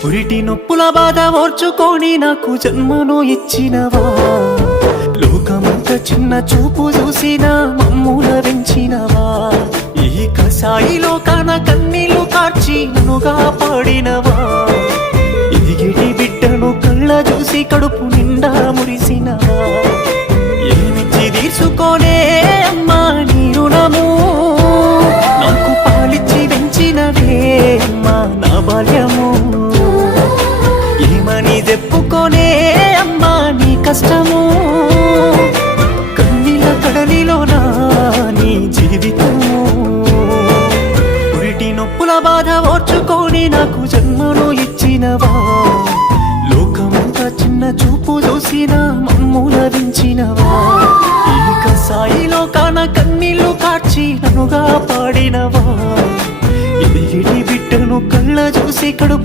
పురిటి నొప్పుల బాధ ఓర్చుకొని నాకు జన్మను ఇచ్చినవా, లోకమంత చిన్న చూపు చూసిన మమ్ముల పెంచినవా, ఈ కసాయిలో కాన కన్నీళ్లు కార్చి నన్నుగా పాడినవా, ఎదిగిటి బిడ్డను కళ్ళ చూసి కడుపు నిండా మురిసినవా, ఏమిచ్చి తీర్చుకోనే అమ్మా నీ రుణము, నాకు పాలిచ్చి పెంచినవే అమ్మా నా బాల్యము, ఏమని చెప్పుకోనే అమ్మా నీ కష్టము, కన్నీల కడలిలోనా నీ జీవితము, పురిటి నొప్పుల బాధ ఓర్చుకొని నాకు జన్మను ఇచ్చినవా, లోకమంతా చిన్న చూపు చూసిన మమ్ముల పెంచినవా, ఈ కసాయిలో కాన కన్నీళ్లు కార్చి నన్నుగా పాడినవా, ఎదిగిటి బిడ్డను కళ్ళ చూసి కడుపు